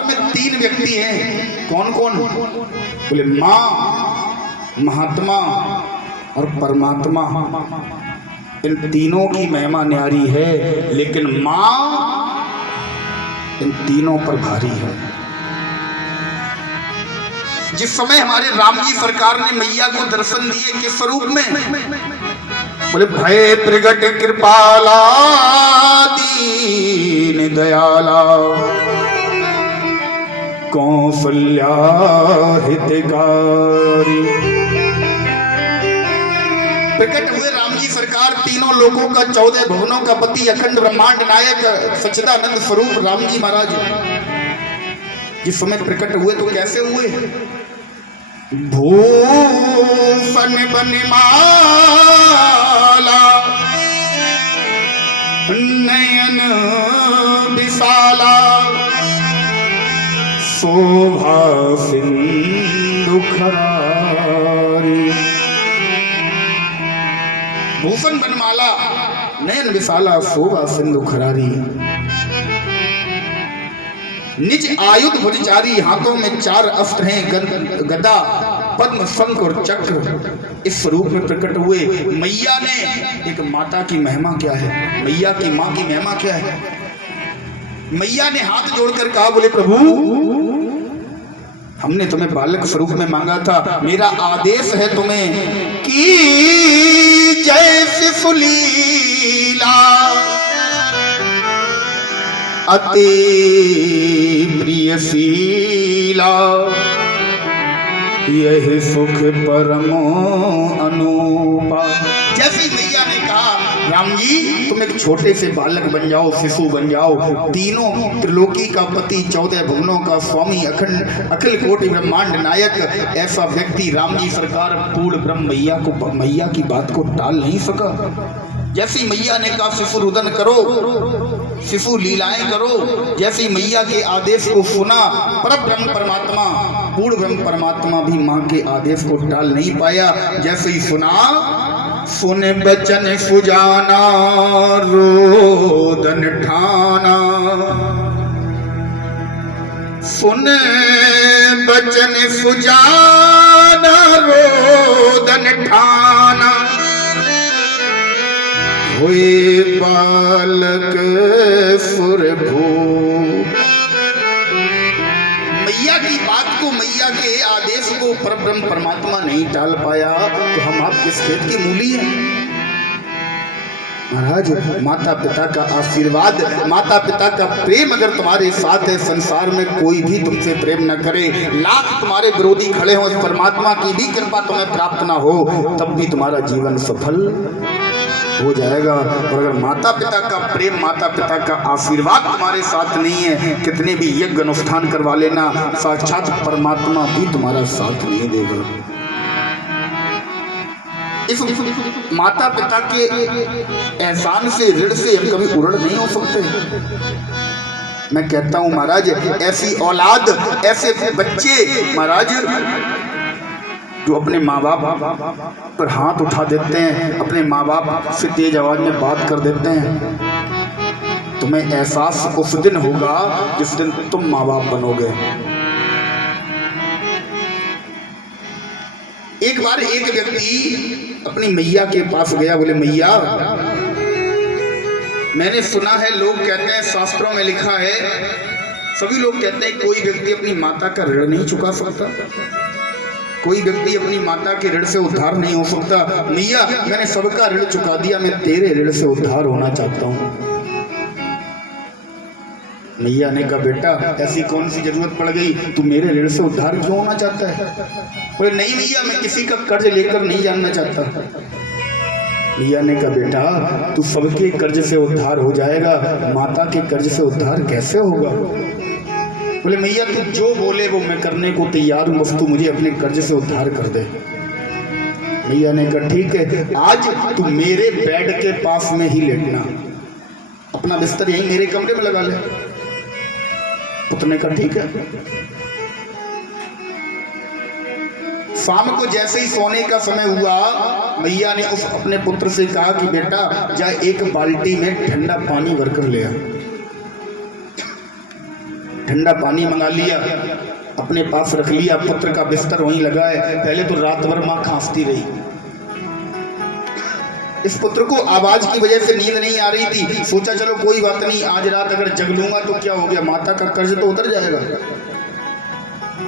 में तीन व्यक्ति हैं। कौन कौन? बोले माँ, महात्मा और परमात्मा। इन तीनों की महिमा न्यारी है, लेकिन माँ इन तीनों पर भारी है। जिस समय हमारे राम जी सरकार ने मैया को दर्शन दिए किस स्वरूप में? बोले भय प्रगट कृपाला दीन दयाला कौशल्या हितकारी। प्रकट हुए राम जी सरकार, तीनों लोगों का 14 भुवनों का पति, अखंड ब्रह्मांड नायक सच्चिदानंद स्वरूप राम जी महाराज जिस समय प्रकट हुए तो कैसे हुए? भूषण बनमाला नयन विशाला शोभा सिंधु खरारी। भूषण बनमाला नयन विशाला शोभा सिंधु खरारी। निज आयुध भुजचारी, हाथों में 4 अस्त्र हैं, गदा पद्म शंख और चक्र। इस स्वरूप में प्रकट हुए। मैया ने, एक माता की महिमा क्या है, मैया की माँ की महिमा क्या है? मैया ने हाथ जोड़कर कहा, बोले प्रभु हमने तुम्हें बालक स्वरूप में मांगा था, मेरा आदेश है तुम्हें कि जैसे सुलीला अति प्रियशीला यह सुख परमो अनुपा। जैसे मैया ने कहा, राम जी तुम एक छोटे से बालक बन जाओ, शिशु बन जाओ, तीनों त्रिलोकी का पति, 14 भुवनों का स्वामी, अखंड अखिल कोटि ब्रह्मांड नायक, ऐसा व्यक्ति राम जी सरकार पूर्ण ब्रह्म मैया की बात को टाल नहीं सका। जैसी मैया ने कहा शिशु रुदन करो, शिशु लीलाएं करो, जैसी मैया के आदेश को सुना, परब्रह्म परमात्मा पूर्ण ब्रह्म परमात्मा भी माँ के आदेश को टाल नहीं पाया। जैसे ही सुना, सुन बचन सुजाना रोदन ठाना, सुन बचन सुजाना रोदन ठाना, हुए बालक सुरभू। मैया की बात को, मैया के आदेश को परब्रह्म परमात्मा नहीं टाल पाया, तो हम आप किस खेत की मूली हैं? महाराज, माता पिता का आशीर्वाद, माता पिता का प्रेम अगर तुम्हारे साथ है, संसार में कोई भी तुमसे प्रेम न करे, लाख तुम्हारे विरोधी खड़े हो, इस परमात्मा की भी कृपा तुम्हें प्राप्त ना हो, तब भी तुम्हारा जीवन सफल हो जाएगा। और अगर माता पिता का प्रेम, माता पिता का आशीर्वाद तुम्हारे साथ नहीं है, कितने भी यज्ञ अनुष्ठान करवा लेना, साक्षात परमात्मा भी तुम्हारा साथ नहीं देगा। इस माता पिता के एहसान से, ऋण से हम कभी उड़ नहीं हो सकते। मैं कहता हूं महाराज, ऐसी औलाद, ऐसे बच्चे महाराज जो अपने माँ बाप पर हाथ उठा देते हैं, अपने माँ बाप से तेज आवाज में बात कर देते हैं, तुम्हें एहसास उस दिन होगा जिस दिन तुम माँ बाप बनोगे। एक बार एक व्यक्ति अपनी मैया के पास गया, बोले मैया मैंने सुना है, लोग कहते हैं, शास्त्रों में लिखा है, सभी लोग कहते हैं कोई व्यक्ति अपनी माता का ऋण नहीं चुका सकता, कोई व्यक्ति अपनी माता के ऋण से उद्धार नहीं हो सकता। मैया मैंने सबका ऋण चुका दिया, मैं तेरे ऋण से उद्धार होना चाहता हूँ। मैया ने कहा, बेटा ऐसी कौन सी जरूरत पड़ गई, तू मेरे ऋण से उद्धार क्यों होना चाहता है? बोले नहीं मैया, मैं किसी का कर्ज लेकर नहीं जानना चाहता। मैया ने कहा, बेटा तू सबके कर्ज से उद्धार हो जाएगा, माता के कर्ज से उद्धार कैसे होगा? बोले मैया तू जो बोले वो मैं करने को तैयार हूं, बस तू मुझे अपने कर्ज से उद्धार कर दे। मैया ने कहा ठीक है, आज तू मेरे बेड के पास में ही लेटना, अपना बिस्तर यहीं मेरे कमरे में लगा ले। पुत्र ने कहा ठीक है। शाम को जैसे ही सोने का समय हुआ, मैया ने उस अपने पुत्र से कहा कि बेटा जा एक बाल्टी में ठंडा पानी भरकर ले आ। ठंडा पानी मंगा लिया, अपने पास रख लिया, पुत्र का बिस्तर वहीं लगाए। पहले तो रात भर मां खांसती रही। इस पुत्र को आवाज की वजह से नींद नहीं आ रही थी। सोचा चलो कोई बात नहीं, आज रात अगर जग लूंगा तो क्या हो गया, माता का कर्ज तो उतर जाएगा।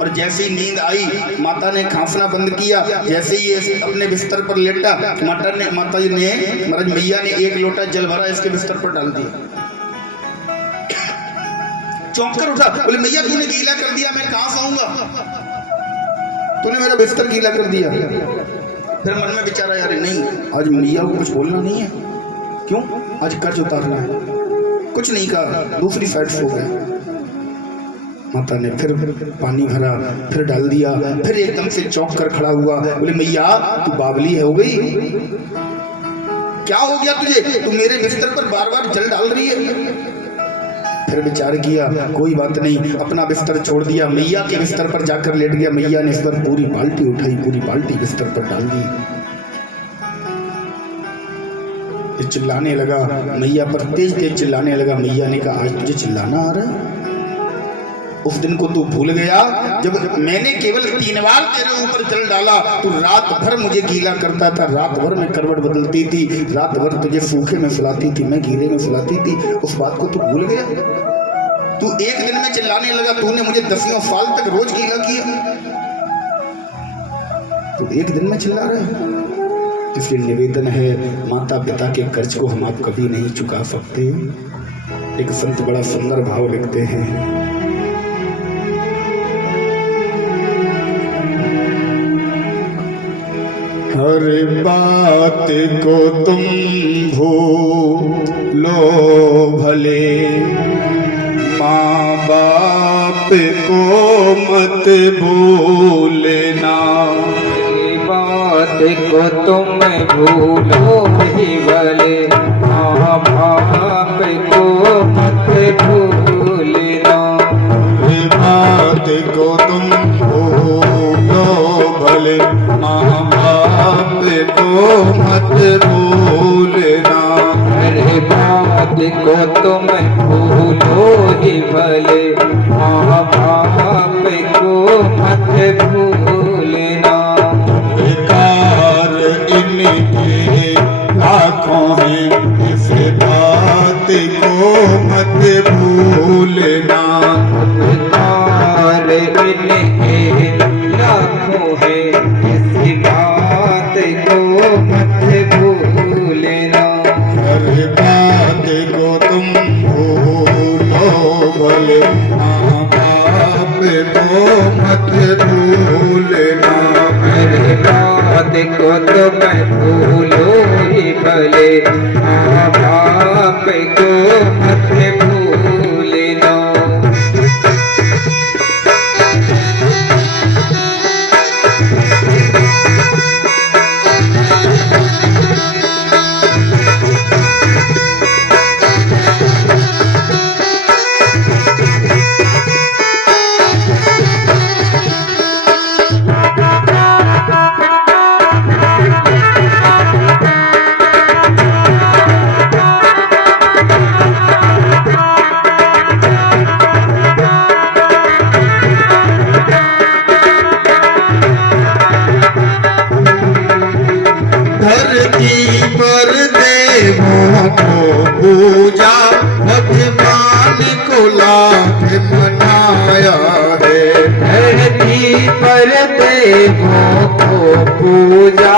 और जैसे ही नींद आई, माता ने खांसना बंद किया। जैसे ही ये अपने बिस्तर पर लेटा, माता जी ने महाराज मैया ने एक लोटा जल भरा इसके बिस्तर पर डाल दिया। चौंक कर उठा, बोले मैया तूने गीला कर दिया, मैं कहां सोऊंगा, तूने मेरा बिस्तर गीला कर दिया। फिर मन में विचारा, यार नहीं आज मैया को कुछ बोलना नहीं है, क्यों, आज कर्ज उतारना है। कुछ नहीं कहा, दूसरी साइड सो गया। माता ने फिर पानी भरा, फिर डाल दिया। फिर एकदम से चौंक कर खड़ा हुआ, बोले मैया तू बावली हो गई, क्या हो गया तुझे, तू मेरे बिस्तर पर बार बार जल डाल रही है। फिर विचार किया, कोई बात नहीं, अपना बिस्तर छोड़ दिया, मैया के बिस्तर पर जाकर लेट गया। मैया ने इस पर पूरी बाल्टी उठाई, पूरी बाल्टी बिस्तर पर डाल दी। चिल्लाने लगा मैया पर, तेज तेज चिल्लाने लगा। मैया ने कहा आज तुझे चिल्लाना आ रहा है, उस दिन को तू भूल गया जब मैंने केवल 3 बार तेरे ऊपर जल डाला, तू रात भर मुझे गीला करता था, रात भर मैं करवट बदलती थी, रात भर तुझे सूखे में सुलाती थी, मैं गीले में सुलाती थी, उस बात को तू भूल गया। तू एक दिन में चिल्लाने लगा, तूने मुझे 10 साल तक रोज गीला किया, तू एक दिन में चिल्ला रहा है। इसलिए निवेदन है, माता पिता के कर्ज को हम आप कभी नहीं चुका सकते। एक संत बड़ा सुंदर भाव लिखते हैं, हर बात को तुम भूलो भले, माँ बाप को मत भूलना। बात को तुम भूलो ही भले, माँ बाप को मत भूलना। बात को तुम भूलो भले, माँ बाप को मत भूलना। अरे बात को तुम भूलो ही भले, माँ बाप को मत भूलना। बेकार इनके लाखों हैं, इस बात को मत भूलना। बेकार इनके लाखों हैं, इस बात को मत भूलना। हर बात को तुम भूलो भले, माँ बाप को मत भूलना। अरे बात को तुम भूलो ही भले, माँ बाप को मत भूलना। धरती पर देवों को पूजा, भगवान को लाख मनाया है। धरती पर देवों को पूजा,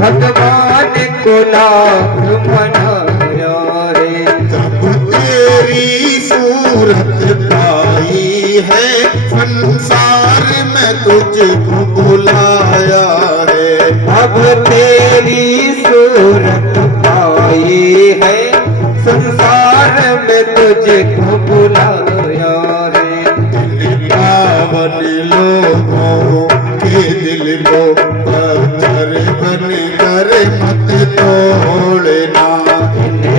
भगवान को लाख मनाया रे। तब तेरी सूरत पाई है, संसार में तुझको बुलाया है। अब तेरी सूरत पाई है, संसार में तुझको बुलाया रे। दिल पावन लोगों के दिल को पत्थर बन कर मत तोड़ना।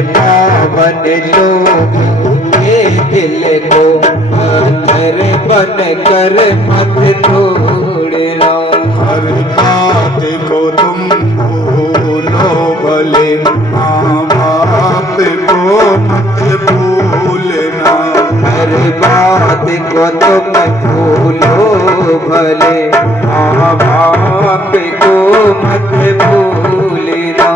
पावन लोगों के दिल को पत्थर बन कर मत तोड़ना। हर बात को तुम भूलो भले, माँ बाप को मत भूलना। हर बात बात को तुम भूलो भले, माँ बाप को मत भूलना।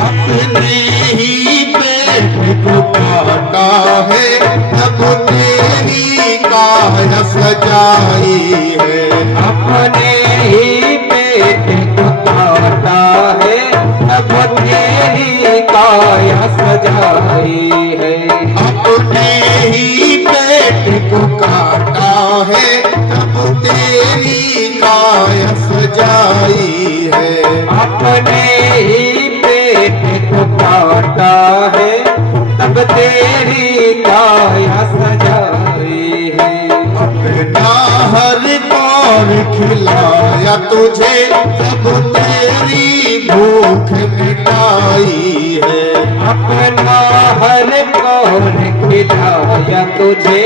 अपने ही पेट को काटा है तब तेरी काया सजाई है। अपने ही पेट को काटा है तब तेरी काया सजाई है। अपने ही पेट को काटा है तब तेरी काया सजाई है। अपने ही पेट को काटा है तब तेरी काया सजाई है। अपना हर कौन खिलाया तुझे तब तेरी भूख मिटाई है। अपना हर कौन खिलाया तुझे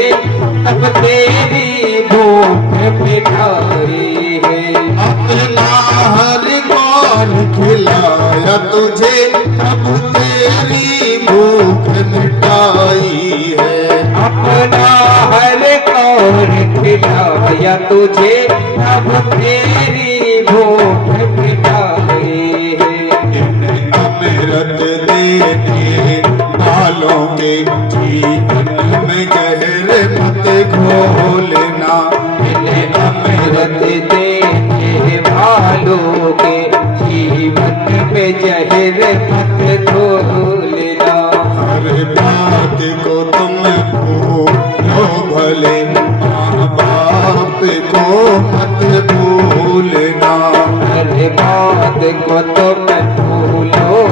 तब तेरी भूख मिटाई है। अपना हर कौन खिलाया तुझे तब तेरी भूख मिटाई है। अपना हर कौन खिलाया तुझे तब तेरी भूख मिटाई है। अमृत देने वालों के जीवन में जहर मत घोलना। अमृत देने वालों के जीवन में जहर मत घोलना। हर बात को तुम भूलो भले, माँ बाप को मत भूलना। हर बात को तुम भूलो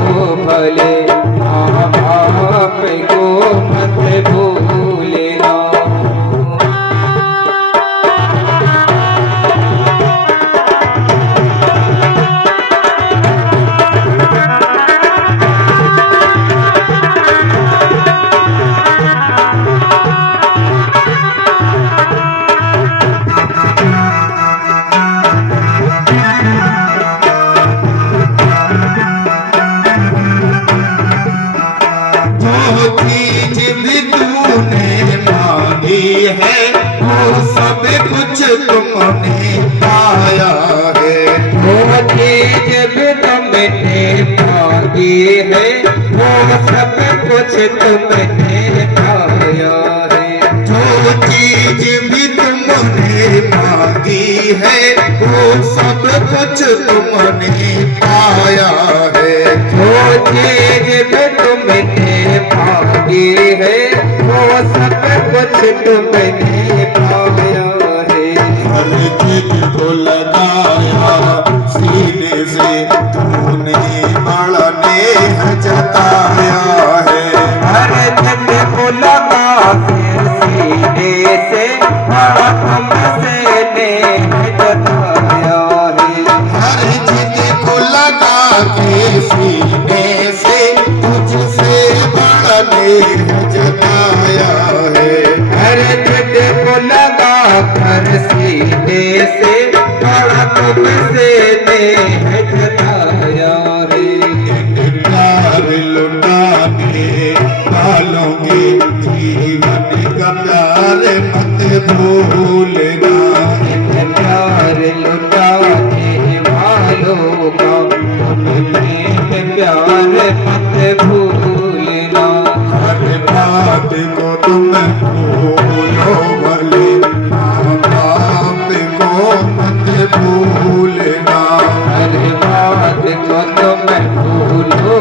भले, माँ बाप को मत भूलना। जो चीज भी तूने मांगी है वो सब कुछ तुमने पाया है। वो चीज भी तुमने मांगी है वो सब कुछ तुमने पाया है। जो चीज भी तुमने मांगी है वो सब कुछ तुमने पाया है। जो चीज भी तुमने मांगी है वो सब कुछ तुमने पाया है। हर चीज को लगाया सीने से तूने बड़ा नेह जताया है। हर जग को लगा के सीने से बड़ा तुमसे नेह जताया है। हर चीज को लगा के सीने से तुझसे बड़ा नेह जताया है। हर जग को लगा कर सीने से बड़ा तुमसे नेह जताया है। प्यार लुटाने वालों के जीवन का प्यार मत भूलना। प्यार लुटाने वालों का तुम्हें प्यार मत भूलना। हर बात को तुम भूलो भले, माँ बाप को मत भूलना। हर बात को तुम भूलो